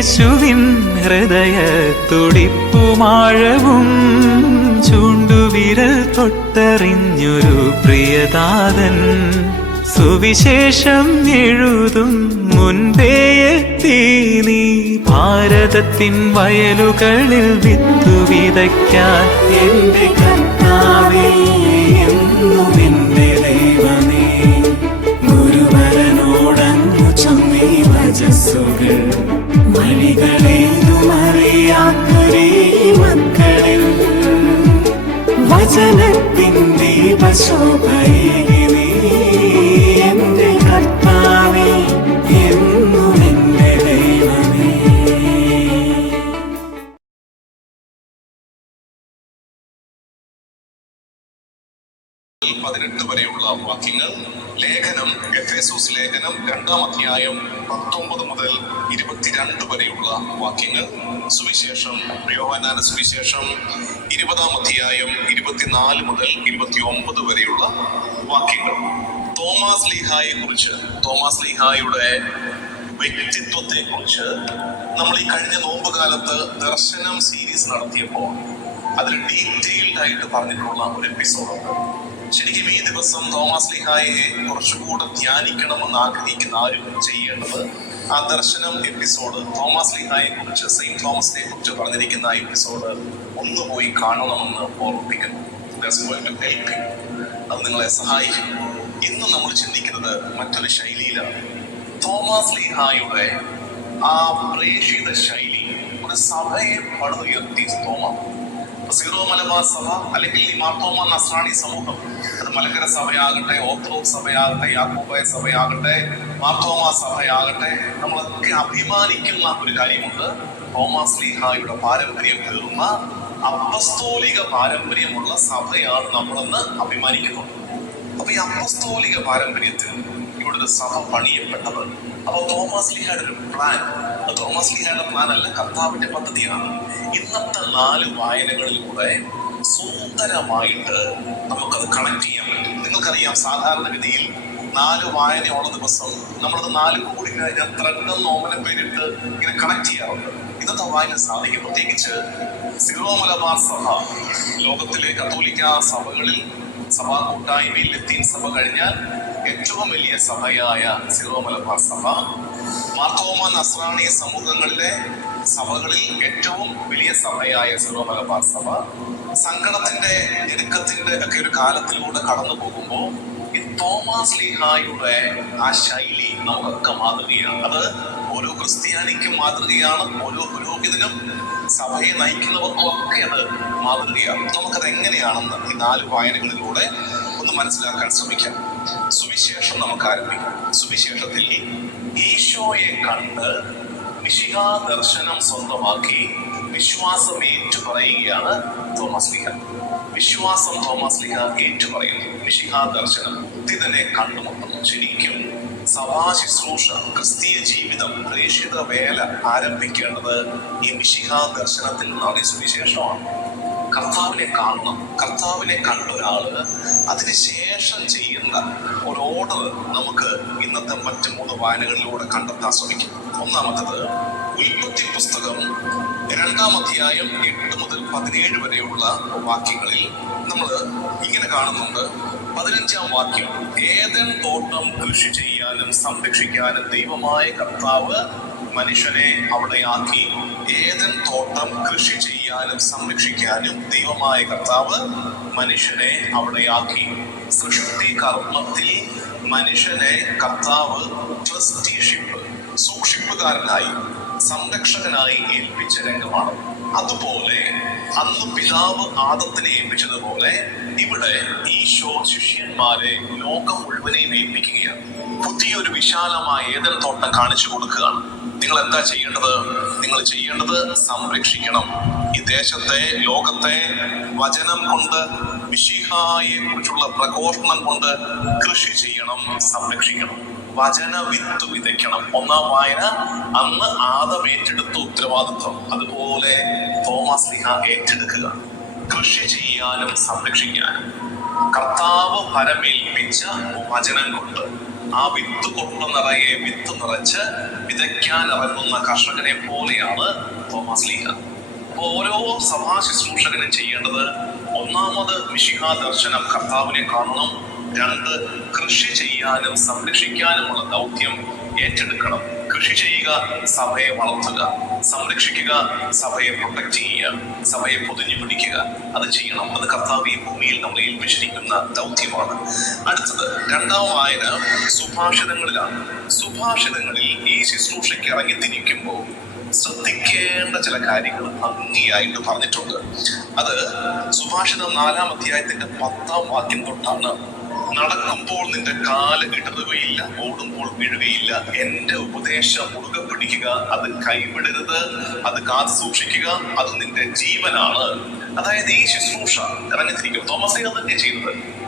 യേശുവിൻ ഹൃദയ തുടിപ്പുമാഴവും ചൂണ്ടുവിരൽ തൊട്ടറിഞ്ഞൊരു പ്രിയതാതൻ സുവിശേഷം എഴുതും മുൻപേ എത്തി നീ ഭാരതത്തിൻ വയലുകളിൽ വിത്തു വിതയ്ക്കാൻ എന്റെ കർത്താവേ. വചനത്തിൻ ദീപശോഭയെ നീ എന്റെ കർത്താവേ എന്നും എന്റെ ദൈവമേ പതിനെട്ട് വരെയുള്ള വാക്യങ്ങൾ ലേഖനം എഫേസോസ് ലേഖനം രണ്ടാം അധ്യായം പത്തൊമ്പത് മുതൽ ഇരുപത്തിരണ്ട് വരെയുള്ള വാക്യങ്ങൾ. സുവിശേഷം യോഹനാന സുവിശേഷം ഇരുപതാം അധ്യായം ഇരുപത്തിനാല് മുതൽ ഇരുപത്തി ഒമ്പത് വരെയുള്ള വാക്യങ്ങൾ. തോമാസ് ലീഹായെ കുറിച്ച് തോമാസ് ലീഹായുടെ വ്യക്തിത്വത്തെ കുറിച്ച് നമ്മൾ ഈ കഴിഞ്ഞ നോമ്പ് കാലത്ത് ദർശനം സീരീസ് നടത്തിയപ്പോൾ അതിൽ ഡീറ്റെയിൽഡ് ആയിട്ട് പറഞ്ഞിട്ടുള്ള ഒരു എപ്പിസോഡുണ്ട് ശരിക്കും ഈ ദിവസം തോമസ് ലിഹായെ കുറച്ചുകൂടെ ധ്യാനിക്കണമെന്ന് ആഗ്രഹിക്കുന്ന ആരും ചെയ്യേണ്ടത് ആ ദർശനം എപ്പിസോഡ് തോമസ് ലിഹായെ കുറിച്ച് സെയിന്റ് തോമസിനെ കുറിച്ച് പറഞ്ഞിരിക്കുന്ന ആ എപ്പിസോഡ് ഒന്ന് പോയി കാണണമെന്ന് ഓർമ്മിപ്പിക്കുന്നു. അത് നിങ്ങളെ സഹായിക്കും. ഇന്ന് നമ്മൾ ചിന്തിക്കുന്നത് മറ്റൊരു ശൈലിയിലാണ്. തോമസ് ലിഹായുടെ ആ പ്രേഷിത ശൈലി ഒരു സഭയെ പടുത്തുയർത്തി തോമ സീറോ മലബാർ സഭ അല്ലെങ്കിൽ ഈ മാർത്തോമ നസ്രാണി സമൂഹം. അത് മലക്കര സഭയാകട്ടെ ഓർത്തഡോക്സ് സഭയാകട്ടെ യാക്കോബായ സഭയാകട്ടെ മാർത്തോമ സഭയാകട്ടെ നമ്മളൊക്കെ അഭിമാനിക്കുന്ന ഒരു കാര്യമുണ്ട്. തോമസ് ലീഹായുടെ പാരമ്പര്യം തീർന്ന അപ്പസ്തോലിക പാരമ്പര്യമുള്ള സഭയാണ് നമ്മളെന്ന് അഭിമാനിക്കുന്നുണ്ട് അപ്പൊ ഈ അപ്പസ്തോലിക പാരമ്പര്യത്തിൽ ഇവിടുത്തെ സഭ പണിയപ്പെട്ടത് അപ്പൊ തോമസ് ലിഹാഡ് ഒരു പ്ലാൻ തോമസ് ലിഹാഡ് പ്ലാൻ അല്ല കർത്താവിന്റെ പദ്ധതിയാണ്. ഇന്നത്തെ നാല് വായനകളിലൂടെ സുന്ദരമായിട്ട് നമുക്കത് കണക്ട് ചെയ്യാൻ പറ്റും. നിങ്ങൾക്കറിയാം സാധാരണഗതിയിൽ നാല് വായനയുള്ള ദിവസം നമ്മളത് നാല് കൂടി കഴിഞ്ഞാൽ ത്രണ്ടെന്ന് ഓമന പേരിട്ട് ഇങ്ങനെ കണക്ട് ചെയ്യാറുണ്ട്. ഇന്നത്തെ വായന സാധിക്കും. പ്രത്യേകിച്ച് സിറോ മലബാർ സഭ ലോകത്തിലെ കത്തോലിക്ക സഭകളിൽ സഭാ കൂട്ടായ്മയിൽ ലത്തീൻ സഭ കഴിഞ്ഞാൽ ഏറ്റവും വലിയ സഭയായ സിറോ മലബാർ സഭ. മാർത്തോമ നസ്രാണി സമൂഹങ്ങളിലെ സഭകളിൽ ഏറ്റവും വലിയ സഭയായ സിറോ മലബാർ സഭ. സങ്കടത്തിന്റെ ഞെരുക്കത്തിന്റെ ഒക്കെ ഒരു കാലത്തിലൂടെ കടന്നു പോകുമ്പോൾ ഈ തോമസ് ലീഹായുടെ ആ ശൈലി നമുക്കൊക്കെ മാതൃകയാണ്. അത് ഓരോ ക്രിസ്ത്യാനിക്കും മാതൃകയാണ് ഓരോ പുരോഹിതനും സഭയെ നയിക്കുന്നവർക്കും ഒക്കെ അത് മാതൃകയാണ് നമുക്കത് എങ്ങനെയാണെന്ന് ഈ നാല് വായനകളിലൂടെ ഒന്ന് മനസ്സിലാക്കാൻ ശ്രമിക്കാം. സുവിശേഷം നമുക്ക് ആരംഭിക്കാം സുവിശേഷത്തിൽ ഈശോയെ കണ്ട് മിശിഹാ ദർശനം സ്വന്തമാക്കി വിശ്വാസം ഏറ്റുപറയുകയാണ് തോമസ് ലിഹ. വിശ്വാസം തോമസ് ലിഹ ഏറ്റുപറയുന്നു. മിശിഹാ ദർശനം. തന്നെ കണ്ടുമുട്ടുന്നു. ശരിക്കും സഭാ ശുശ്രൂഷ ക്രിസ്തീയ ജീവിതം പ്രേക്ഷിത വേല ആരംഭിക്കേണ്ടത് ഈ മിശിഹാ ദർശനത്തിൽ നിന്നാണ് സുവിശേഷമാണ്. കർത്താവിനെ കാണണം. കർത്താവിനെ കണ്ട ഒരാൾ അതിനുശേഷം ചെയ്യുന്ന ഒരു ഓർഡർ നമുക്ക് ഇന്നത്തെ മറ്റ് മൂന്ന് വായനകളിലൂടെ കണ്ടെത്താൻ ശ്രമിക്കും. ഒന്നാമത്തത് ഉൽപ്പത്തി പുസ്തകം രണ്ടാം അധ്യായം എട്ട് മുതൽ പതിനേഴ് വരെയുള്ള വാക്യങ്ങളിൽ നമ്മൾ ഇങ്ങനെ കാണുന്നുണ്ട്. പതിനഞ്ചാം വാക്യം. ഏതൻ തോട്ടം കൃഷി ചെയ്യാനും സംരക്ഷിക്കാനും ദൈവമായ കർത്താവ് മനുഷ്യനെ അവിടെ ആക്കി. ഏതൻ തോട്ടം കൃഷി ചെയ്യാനും സംരക്ഷിക്കാനും ദൈവമായ കർത്താവ് മനുഷ്യനെ അവിടെ ആക്കി. സൃഷ്ടി കർമ്മത്തിൽ മനുഷ്യനെ കർത്താവ് ട്രസ്റ്റിഷിപ്പ് സൂക്ഷിപ്പുകാരനായി. സംരക്ഷകനായി ഏൽപ്പിച്ച രംഗമാണ്. അതുപോലെ അന്ന് പിതാവ് ആദത്തിനെ ഏൽപ്പിച്ചതുപോലെ ഇവിടെ ഈശോ ശിഷ്യന്മാരെ ലോകം മുഴുവനെയും ഏൽപ്പിക്കുകയാണ്. പുതിയൊരു വിശാലമായ ഏതൊരു തോട്ടം കാണിച്ചു കൊടുക്കുകയാണ്. നിങ്ങൾ എന്താ ചെയ്യേണ്ടത്? നിങ്ങൾ ചെയ്യേണ്ടത് സംരക്ഷിക്കണം. ഈ ദേശത്തെ ലോകത്തെ വചനം കൊണ്ട് വിശിഹായെ കുറിച്ചുള്ള പ്രഘോഷണം കൊണ്ട് കൃഷി ചെയ്യണം സംരക്ഷിക്കണം. വചന വിത്ത് വിതയ്ക്കണം. ഒന്നാം വായന അന്ന് ആദം ഏറ്റെടുത്ത ഉത്തരവാദിത്വം. അതുപോലെ തോമസ് ലിഹ ഏറ്റെടുക്കുക. കൃഷി ചെയ്യാനും സംരക്ഷിക്കാനും. കർത്താവ് പരമേൽപ്പിച്ച വചനം കൊണ്ട് ആ വിത്ത് കൊട്ട നിറയെ വിത്ത് നിറച്ച് വിതയ്ക്കാൻ ഇറങ്ങുന്ന കർഷകനെ പോലെയാണ് തോമസ് ലീഹ. അപ്പൊ ഓരോ സഭാ ശുശ്രൂഷകനും ചെയ്യേണ്ടത് ഒന്നാമത് മിഷിഹ ദർശനം കർത്താവിനെ കാണണം. രണ്ട് കൃഷി ചെയ്യാനും സംരക്ഷിക്കാനുമുള്ള ദൗത്യം ഏറ്റെടുക്കണം. കൃഷി ചെയ്യുക സഭയെ വളർത്തുക. സംരക്ഷിക്കുക സഭയെ പ്രൊട്ടക്ട് ചെയ്യുക. സഭയെ പൊതിഞ്ഞു പിടിക്കുക. അത് ചെയ്യണം. അത് കർത്താവ് ഈ ഭൂമിയിൽ നമ്മളെ ഏൽപ്പിച്ചിരിക്കുന്ന ദൗത്യമാണ്. അടുത്തത് രണ്ടാം വായന സുഭാഷിതങ്ങളിലാണ്. സുഭാഷിതങ്ങളിൽ ഈ ശുശ്രൂഷയ്ക്ക് ഇറങ്ങിത്തിരിക്കുമ്പോൾ ശ്രദ്ധിക്കേണ്ട ചില കാര്യങ്ങൾ ഭംഗിയായിട്ട് പറഞ്ഞിട്ടുണ്ട്. അത് സുഭാഷിതം നാലാം അധ്യായത്തിന്റെ പത്താം വാക്യം തൊട്ടാണ് നടക്കുമ്പോൾ നിന്റെ കാൽ ഇടറുകയില്ല ഓടുമ്പോൾ വീഴുകയില്ല. എന്റെ ഉപദേശം മുറുകെ പിടിക്കുക അത് കൈവിടരുത് അത് കാത്തു സൂക്ഷിക്കുക അത് നിന്റെ ജീവനാണ്. അതായത് ഈ ശുശ്രൂഷ ഇറങ്ങിത്തിരിക്കും. തോമസ് തന്നെ ചെയ്യുന്നത്.